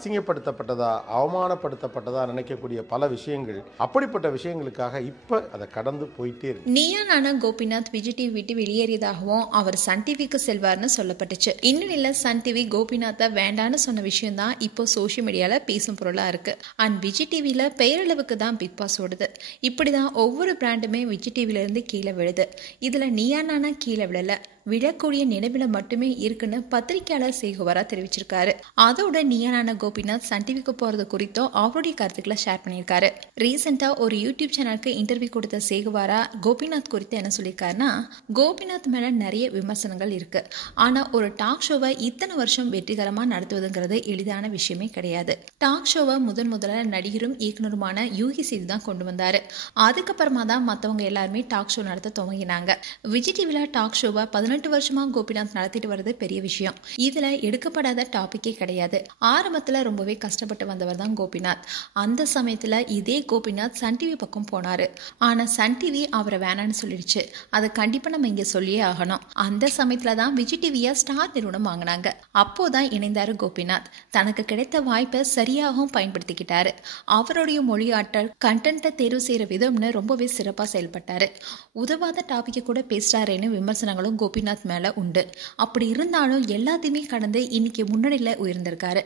அசிங்கப்படுத்தப்பட்டதா, அவமானப்படுத்தப்பட்டதா நினைக்கக்கூடிய பல விஷயங்கள், அப்படிப்பட்ட விஷயங்களுக்காக இப்ப அதை கடந்து போயிட்டே இருக்கு. நீயா நானா கோபிநாத் விஜய் டிவி விட்டு வெளியேறியதாகவும் அவர் சன் டிவிக்கு செல்வார்னு சொல்லப்பட்டுச்சு. இன்னும் சன் டிவி கோபிநாத்தை வேண்டான்னு சொன்ன விஷயம் தான் இப்போ சோசியல் மீடியால பேசும் பொருளா இருக்கு. அண்ட் விஜய் டிவில பெயரளவுக்கு தான் பிக் பாஸ் ஓடுது. இப்படிதான் ஒவ்வொரு பிராண்டுமே விஜய் டிவில இருந்து கீழே விழுது. இதுல நீயா நானா கீழே விழல, விழக்கூடிய நினைவுல மட்டுமே இருக்குன்னு பத்திரிகையாளர் சேகுவரா தெரிவிச்சிருக்காரு. அதோட நீயானான கோபிநாத் சன் டிவிக்கு போறது குறித்தும் அவருடைய கருத்துக்களை ஷேர் பண்ணியிருக்காரு. ரீசெண்டா ஒரு யூடியூப் சேனலுக்கு இன்டர்வியூ கொடுத்த சேகுவாரா கோபிநாத் குறித்து என்ன சொல்லியிருக்காருன்னா, கோபிநாத் மேல நிறைய விமர்சனங்கள் இருக்கு. ஆனா ஒரு டாக் ஷோவை இத்தனை வருஷம் வெற்றிகரமா நடத்துவதுங்கிறது எளிதான விஷயமே கிடையாது. டாக் ஷோவை முதல்ல நடிகரும் இயக்குனருமான யூகி சேது தான் கொண்டு வந்தாரு. அதுக்கப்புறமா தான் மற்றவங்க எல்லாருமே டாக் ஷோ நடத்த துவங்கினாங்க. விஜய் டிவில டாக் ஷோவை 18 வருஷமா கோபிநாத் நடத்திட்டு வர்றது பெரிய விஷயம். இதுல எடுக்கப்படாத டாபிக்கே கிடையாது. ஆரம்பத்துல ரொம்பவே கஷ்டப்பட்டு வந்தவர் தான் கோபிநாத். அந்த சமயத்துல இதே கோபிநாத் சன் டிவி பக்கம் போனாரு. ஆனா சன் டிவி அவரை வேணான்னு சொல்லிடுச்சு. அதை கண்டிப்பா நம்ம இங்க சொல்லியே ஆகணும். அந்த சமயத்துல தான் விஜய் டிவியா ஸ்டார் நிறுவனம் வாங்கினாங்க. அப்போதான் இணைந்தாரு கோபிநாத். தனக்கு கிடைத்த வாய்ப்பை சரியாகவும் பயன்படுத்திக்கிட்டாரு. அவருடைய மொழியாற்றல், கண்டென்ட்டை தேர்வு செய்யற விதம்னு ரொம்பவே சிறப்பா செயல்பட்டாரு. உதவாத டாபிக்கை கூட பேசுறாருன்னு விமர்சனங்களும் கோபிநாத் மேல உண்டு. அப்படி இருந்தாலும் எல்லாத்தையுமே கடந்து இன்னைக்கு முன்னணியில உயர்ந்திருக்காரு.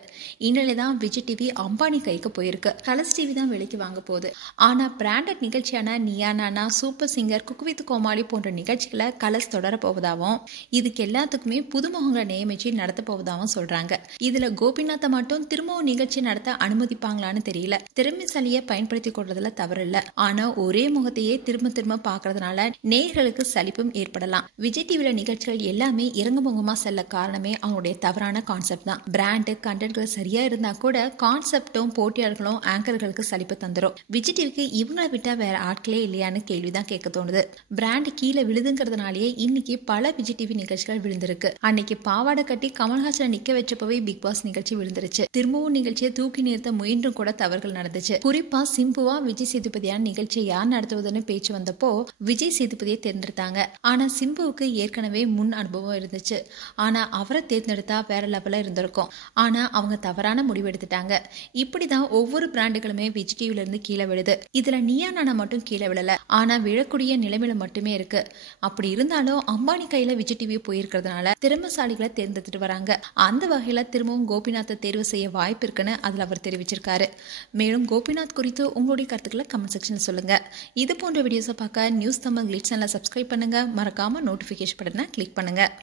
இந்நிலைதான் விஜய் டிவி அம்பானி கைக்கு போயிருக்கு. கலர்ஸ் டிவி தான் விலைக்கு வாங்க போகுது. ஆனா பிராண்டட் நிகழ்ச்சியான Neeya Naana, super singer, cook with கோமாளி போன்ற நிகழ்ச்சிகளை கலர்ஸ் தொடர போவதாகவும், இதுக்கு எல்லாத்துக்குமே புதுமுகங்களை நியமிச்சு நடத்த போவதாகவும் சொல்றாங்க. இதுல கோபிநாத்தை மட்டும் திரும்பவும் நிகழ்ச்சி நடத்த அனுமதிப்பாங்களான்னு தெரியல. திறமைசாலியை பயன்படுத்தி கொள்றதுல தவறு இல்ல. ஆனா ஒரே முகத்தையே திரும்ப பாக்குறதுனால நேயர்களுக்கு சலிப்பும் ஏற்படலாம். விஜய் டிவில நிகழ்ச்சிகள் எல்லாமே இறங்குமுகமா செல்ல காரணமே அவனுடைய தவறான கான்செப்ட் தான். பிராண்டு கண்டென்ட்கள் சரியா இருந்தா கூட கான்செப்டும் போட்டியாளர்களும் ஆங்கர்களுக்கு சலிப்பு தந்துரும். விஜய் டிவிக்கு இவங்களை விட்டா வேற ஆட்களே இல்லையான்னு கேள்விதான் கேட்க தோணுது. பிராண்ட் கீழே விழுதுங்கிறதுனாலேயே இன்னைக்கு பல விஜய் டிவி நிகழ்ச்சிகள் விழுந்திருக்கு. அன்னைக்கு பாவாடை கட்டி கமல்ஹாசனை நிக்க வச்சப்பவே பிக் பாஸ் நிகழ்ச்சி விழுந்துருச்சு. திரும்பவும் நிகழ்ச்சியை தூக்கி நிறுத்த முயன்றும் கூட தவறுகள் நடந்துச்சு. குறிப்பா சிம்புவா விஜய் சேதுபதியான நிகழ்ச்சியை யார் நடத்துவதுன்னு பேச்சு வந்தப்போ விஜய் சேதுபதியை தேர்ந்தெடுத்தாங்க. ஆனா சிம்புவுக்கு ஏற்கனவே முன் அனுபவம் இருந்துச்சு. ஆனா அவரை தேர்ந்தெடுத்தா வேற லெவல்ல இருந்திருக்கும். ஆனா அவங்க தவறான முடிவு எடுத்துட்டாங்க. இப்படிதான் ஒவ்வொரு பிராண்டுகளுமே விஜய் டிவில இருந்து கீழே விழுது. இதுல நீயா நானா மட்டும் கீழே விழல. ஆனா விழக்கூடிய நிலைமையில மட்டுமே இருக்கு. அப்படி இருந்தாலும் அம்பானி கையில விஜய் டிவி போயிருக்கிறதுனால திறமைசாலிகளை தேர்ந்தெடுத்துட்டு வராங்க. அந்த வகையில திரும்பவும் கோபிநாத்தை தேர்வு செய்ய வாய்ப்பு இருக்குன்னு அதுல அவர் தெரிவிச்சிருக்காரு. மேலும் கோபிநாத் குறித்து உங்களுடைய கருத்துக்களை கமெண்ட் செக்ஷன்ல சொல்லுங்க. இது போன்ற வீடியோஸை பார்க்க நியூஸ் தமிழ் கிளிட்ஸ் சேனலை சப்ஸ்கிரைப் பண்ணுங்க. மறக்காம நோட்டிபிகேஷன் பட்டனை கிளிக் பண்ணுங்க.